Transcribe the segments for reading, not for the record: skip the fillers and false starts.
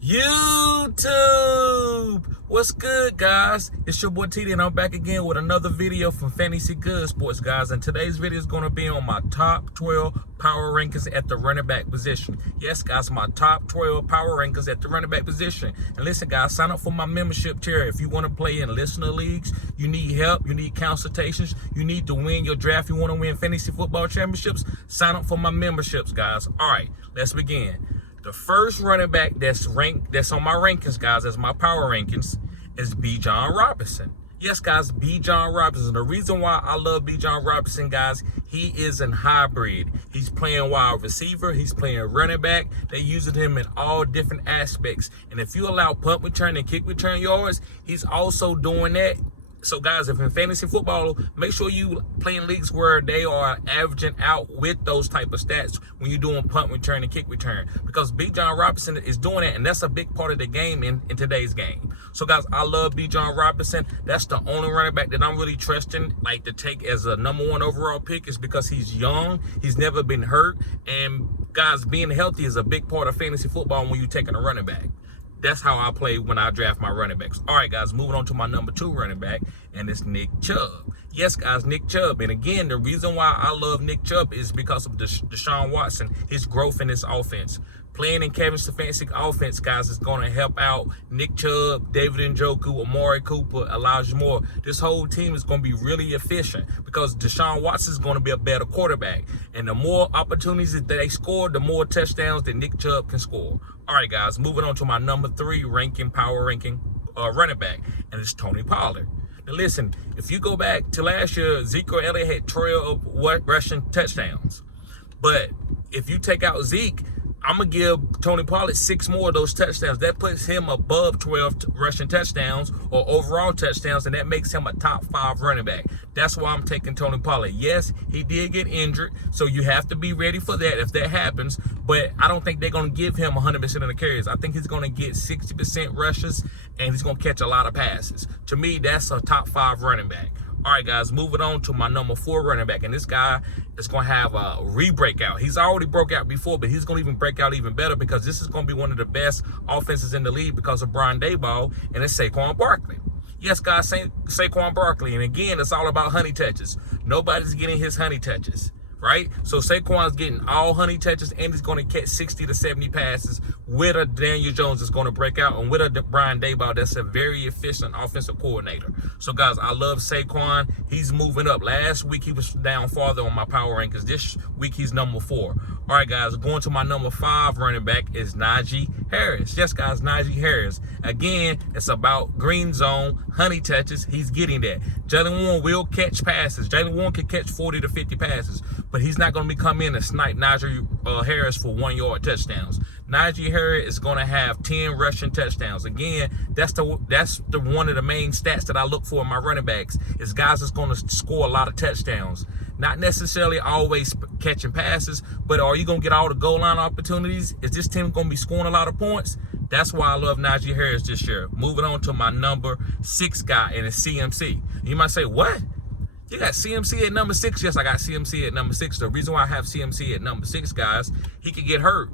YouTube, what's good, guys? It's your boy TD, and I'm back again with another video from Fantasy Good Sports, guys. And today's video is going to be on my top 12 power rankings at the running back position. Yes, guys, my top 12 power rankings at the running back position. And listen, guys, sign up for my membership tier if you want to play in listener leagues. You need help, you need consultations, you need to win your draft, you want to win fantasy football championships. Sign up for my memberships, guys. All right, let's begin. The first running back that's on my rankings, guys, as my power rankings, is Bijan Robinson. Yes, guys, Bijan Robinson. The reason why I love Bijan Robinson, guys, he is a hybrid. He's playing wide receiver. He's playing running back. They're using him in all different aspects. And if you allow punt return and kick return yards, he's also doing that. So, guys, if in fantasy football, make sure you play in leagues where they are averaging out with those type of stats when you're doing punt return and kick return. Because Bijan Robinson is doing that, and that's a big part of the game in today's game. So, guys, I love Bijan Robinson. That's the only running back that I'm really trusting, like, to take as a #1 overall pick, is because he's young. He's never been hurt. And, guys, being healthy is a big part of fantasy football when you're taking a running back. That's how I play when I draft my running backs. All right, guys, moving on to my #2 running back, and it's Nick Chubb. Yes, guys, Nick Chubb. And again, the reason why I love Nick Chubb is because of Deshaun Watson, his growth in his offense. Playing in Kevin Stefanski's offense, guys, is going to help out Nick Chubb, David Njoku, Amari Cooper, Elijah Moore. This whole team is going to be really efficient because Deshaun Watson is going to be a better quarterback. And the more opportunities that they score, the more touchdowns that Nick Chubb can score. All right, guys, moving on to my #3 power ranking running back, and it's Tony Pollard. Now, listen, if you go back to last year, Ezekiel Elliott had 12 rushing touchdowns. But if you take out Zeke, I'm going to give Tony Pollard 6 more of those touchdowns. That puts him above 12 rushing touchdowns or overall touchdowns, and that makes him a top 5 running back. That's why I'm taking Tony Pollard. Yes, he did get injured, so you have to be ready for that if that happens, but I don't think they're going to give him 100% of the carries. I think he's going to get 60% rushes, and he's going to catch a lot of passes. To me, that's a top 5 running back. All right, guys, moving on to my #4 running back, and this guy is going to have a re-breakout. He's already broke out before, but he's going to even break out even better because this is going to be one of the best offenses in the league because of Brian Daboll, and it's Saquon Barkley. Yes, guys, Saquon Barkley, and again, it's all about honey touches. Nobody's getting his honey touches, right? So Saquon's getting all honey touches, and he's going to catch 60 to 70 passes with a Daniel Jones that's going to break out, and with a Brian Daboll that's a very efficient offensive coordinator. So, guys, I love Saquon. He's moving up. Last week, he was down farther on my power rankings. This week, he's #4. All right, guys, going to my #5 running back is Najee Harris. Yes, guys, Najee Harris. Again, it's about green zone, honey touches. He's getting that. Jaylen Warren will catch passes. Jaylen Warren can catch 40 to 50 passes, but he's not going to come in and snipe Najee Harris for 1-yard touchdowns. Najee Harris is going to have 10 rushing touchdowns. Again, that's the one of the main stats that I look for in my running backs is guys that's going to score a lot of touchdowns. Not necessarily always catching passes, but are you going to get all the goal line opportunities? Is this team going to be scoring a lot of points? That's why I love Najee Harris this year. Moving on to my #6 guy, and it's CMC. You might say, what? You got CMC at #6? Yes, I got CMC at #6. The reason why I have CMC at #6, guys, he could get hurt.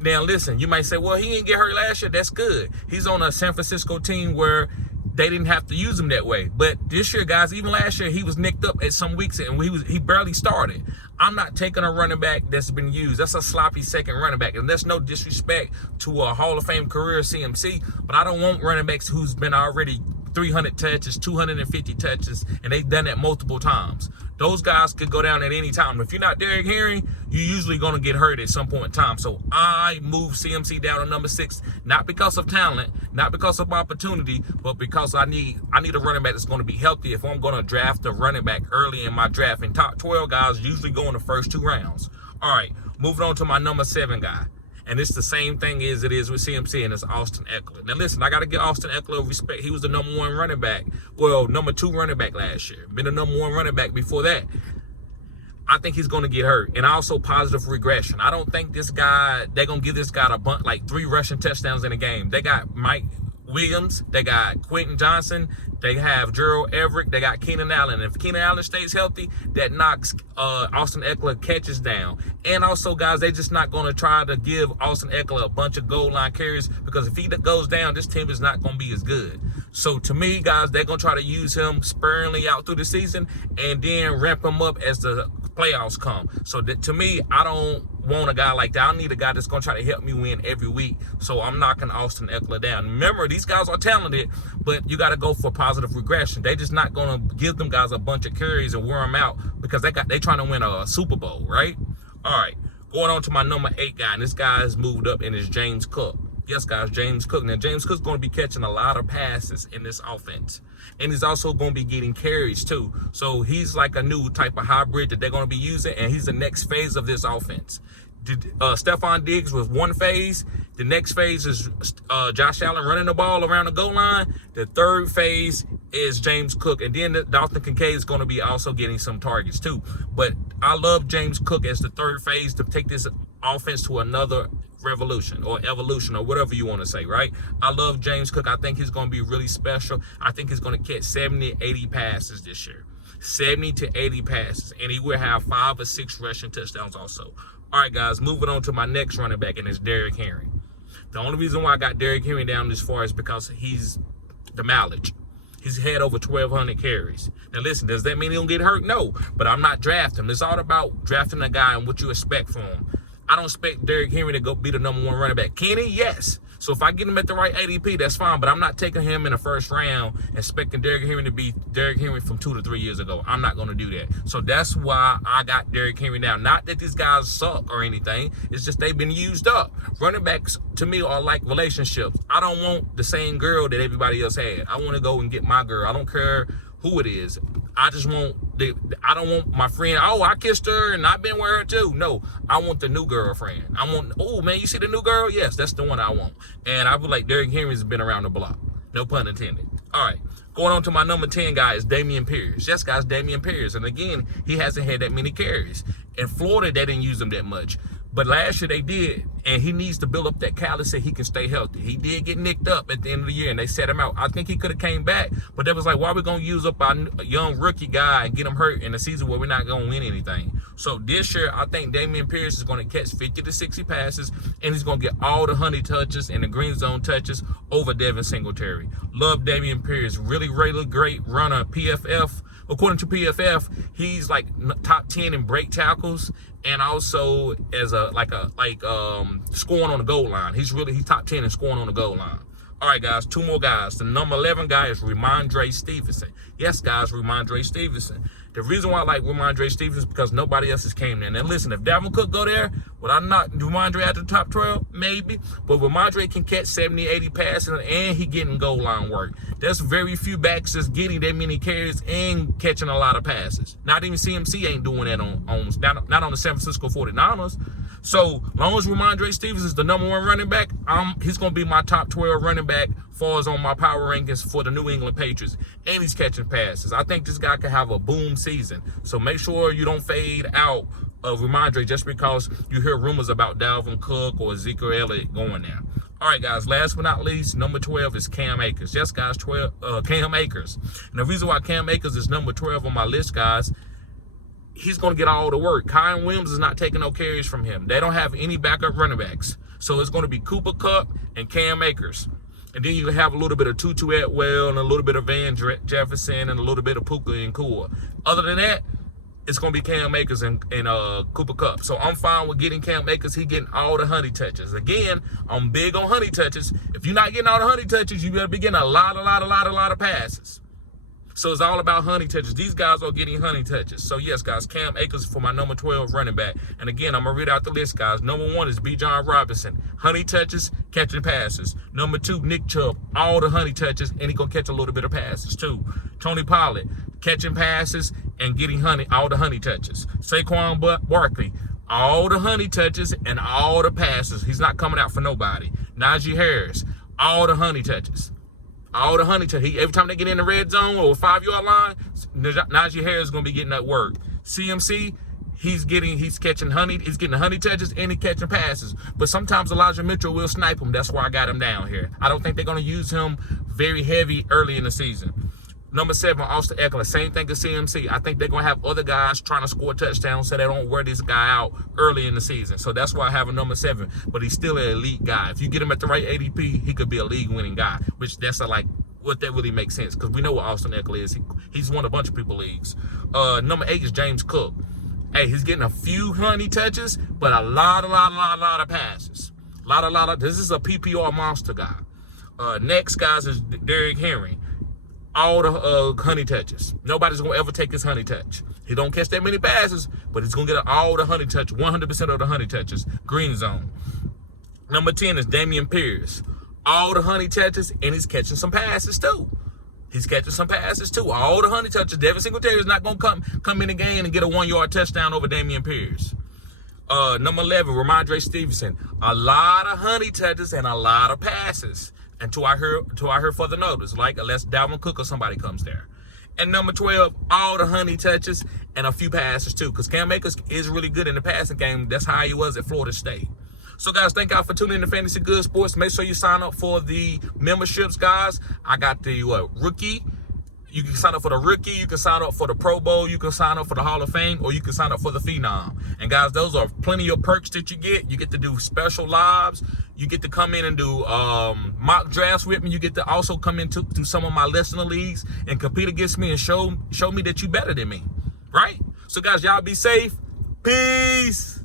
Now, listen, you might say, well, he didn't get hurt last year. That's good. He's on a San Francisco team where they didn't have to use him that way. But this year, guys, even last year, he was nicked up at some weeks, and he barely started. I'm not taking a running back that's been used. That's a sloppy second running back. And there's no disrespect to a Hall of Fame career CMC, but I don't want running backs who's been already 300 touches, 250 touches, and they've done that multiple times. Those guys could go down at any time. If you're not Derrick Henry, you're usually going to get hurt at some point in time. So I move CMC down to #6, not because of talent, not because of opportunity, but because I need a running back that's going to be healthy if I'm going to draft a running back early in my draft. And top 12 guys usually go in the first 2 rounds. All right, moving on to my #7 guy. And it's the same thing as it is with CMC, and it's Austin Ekeler. Now, listen, I got to give Austin Ekeler respect. He was the #1 running back. Well, #2 running back last year. Been the #1 running back before that. I think he's going to get hurt. And also positive regression. I don't think this guy, they're going to give this guy a bunch, like 3 rushing touchdowns in a game. They got Mike Williams, they got Quentin Johnson, they have Gerald Everett, they got Keenan Allen. If Keenan Allen stays healthy, that knocks Austin Ekeler catches down. And also, guys, they just not going to try to give Austin Ekeler a bunch of goal line carries, because if he goes down, this team is not going to be as good. So to me, guys, they're going to try to use him sparingly out through the season and then ramp him up as the playoffs come. So that, to me, I don't want a guy like that. I need a guy that's going to try to help me win every week. So I'm knocking Austin Ekeler down. Remember, these guys are talented, but you got to go for positive regression. They just not going to give them guys a bunch of carries and wear them out, because they trying to win a Super Bowl, right? All right, going on to my number 8 guy, and this guy has moved up, and it's James Cook. Yes, guys, James Cook. Now, James Cook's going to be catching a lot of passes in this offense. And he's also going to be getting carries, too. So he's like a new type of hybrid that they're going to be using, and he's the next phase of this offense. Stephon Diggs was one phase. The next phase is Josh Allen running the ball around the goal line. The third phase is James Cook. And then Dalton Kincaid is going to be also getting some targets, too. But I love James Cook as the third phase to take this offense to another revolution or evolution or whatever you want to say, right? I love James Cook. I think he's going to be really special. I think he's going to catch 70, 80 passes this year. 70 to 80 passes. And he will have 5 or 6 rushing touchdowns also. All right, guys, moving on to my next running back, and it's Derrick Henry. The only reason why I got Derrick Henry down this far is because he's the mileage. He's had over 1,200 carries. Now, listen, does that mean he'll get hurt? No, but I'm not drafting him. It's all about drafting a guy and what you expect from him. I don't expect Derrick Henry to go be the number 1 running back. Kenny, yes. So if I get him at the right ADP, that's fine. But I'm not taking him in the first round expecting Derrick Henry to be Derrick Henry from 2 to 3 years ago. I'm not going to do that. So that's why I got Derrick Henry now. Not that these guys suck or anything. It's just they've been used up. Running backs, to me, are like relationships. I don't want the same girl that everybody else had. I want to go and get my girl. I don't care who it is. I just want I don't want my friend, oh, I kissed her and I've been with her too. No, I want the new girlfriend. I want, oh man, you see the new girl? Yes, that's the one I want. And I feel like Derrick Henry's been around the block. No pun intended. All right, going on to my number 10 guy is Dameon Pierce. Yes, guys, Dameon Pierce. And again, he hasn't had that many carries. In Florida, they didn't use him that much. But last year they did, and he needs to build up that callus so he can stay healthy. He did get nicked up at the end of the year, and they set him out. I think he could have came back, but that was like, why are we going to use up our young rookie guy and get him hurt in a season where we're not going to win anything? So this year, I think Dameon Pierce is going to catch 50 to 60 passes, and he's going to get all the honey touches and the green zone touches over Devin Singletary. Love Dameon Pierce. Really, really great runner. PFF. According to PFF, he's like top 10 in break tackles, and also as scoring on the goal line. He's top 10 in scoring on the goal line. All right, guys, 2 more guys. The number 11 guy is Rhamondre Stevenson. Yes, guys, Rhamondre Stevenson. The reason why I like Rhamondre Stevenson is because nobody else has came there. Now, listen, if Dalvin Cook go there, would I knock Rhamondre out the top 12? Maybe. But Rhamondre can catch 70, 80 passes, and he getting goal line work. There's very few backs that's getting that many carries and catching a lot of passes. Not even CMC ain't doing that not on the San Francisco 49ers. So, long as Rhamondre Stevenson is the number 1 running back, he's going to be my top 12 running back far as on my power rankings for the New England Patriots. And he's catching passes. I think this guy could have a boom season. So, make sure you don't fade out of Rhamondre just because you hear rumors about Dalvin Cook or Ezekiel Elliott going there. All right, guys, last but not least, number 12 is Cam Akers. Yes, guys, Cam Akers. And the reason why Cam Akers is number 12 on my list, guys, he's going to get all the work. Kyren Williams is not taking no carries from him. They don't have any backup running backs. So it's going to be Cooper Kupp and Cam Akers. And then you have a little bit of Tutu Atwell and a little bit of Van Jefferson and a little bit of Puka and Kua. Other than that, it's going to be Cam Akers and Cooper Kupp. So I'm fine with getting Cam Akers. He getting all the honey touches. Again, I'm big on honey touches. If you're not getting all the honey touches, you better be getting a lot of passes. So it's all about honey touches. These guys are getting honey touches. So yes, guys, Cam Akers for my number 12 running back. And again, I'm going to read out the list, guys. Number 1 is Bijan Robinson. Honey touches, catching passes. Number 2, Nick Chubb. All the honey touches, and he's going to catch a little bit of passes too. Tony Pollard, catching passes and getting all the honey touches. Saquon Barkley, all the honey touches and all the passes. He's not coming out for nobody. Najee Harris, all the honey touches. All the honey touches. Every time they get in the red zone or 5-yard line, Najee Harris is going to be getting that work. CMC, he's getting honey touches and he's catching passes. But sometimes Elijah Mitchell will snipe him. That's why I got him down here. I don't think they're going to use him very heavy early in the season. Number 7, Austin Ekeler. Same thing as CMC. I think they're going to have other guys trying to score touchdowns so they don't wear this guy out early in the season. So that's why I have a number 7. But he's still an elite guy. If you get him at the right ADP, he could be a league-winning guy, which that's what that really makes sense because we know what Austin Ekeler is. He's won a bunch of people's leagues. Number 8 is James Cook. Hey, he's getting a few honey touches, but a lot of passes. This is a PPR monster guy. Next, guys, is Derrick Henry. All the honey touches. Nobody's going to ever take his honey touch. He don't catch that many passes, but he's going to get all the honey touch, 100% of the honey touches. Green zone. Number 10 is Dameon Pierce. All the honey touches, and he's catching some passes too. All the honey touches. Devin Singletary is not going to come in the game and get a 1-yard touchdown over Dameon Pierce. Number 11, Ramondre Stevenson. A lot of honey touches and a lot of passes. Until I hear further notice, like unless Dalvin Cook or somebody comes there. And number 12, all the honey touches and a few passes too, because Cam Akers is really good in the passing game. That's how he was at Florida State. So guys, thank y'all for tuning in to Fantasy Good Sports. Make sure you sign up for the memberships, guys. I got the rookie. You can sign up for the rookie, you can sign up for the Pro Bowl, you can sign up for the Hall of Fame, or you can sign up for the Phenom. And guys, those are plenty of perks that you get. You get to do special lives. You get to come in and do mock drafts with me. You get to also come into some of my listener leagues and compete against me and show me that you better than me, right? So guys, y'all be safe. Peace.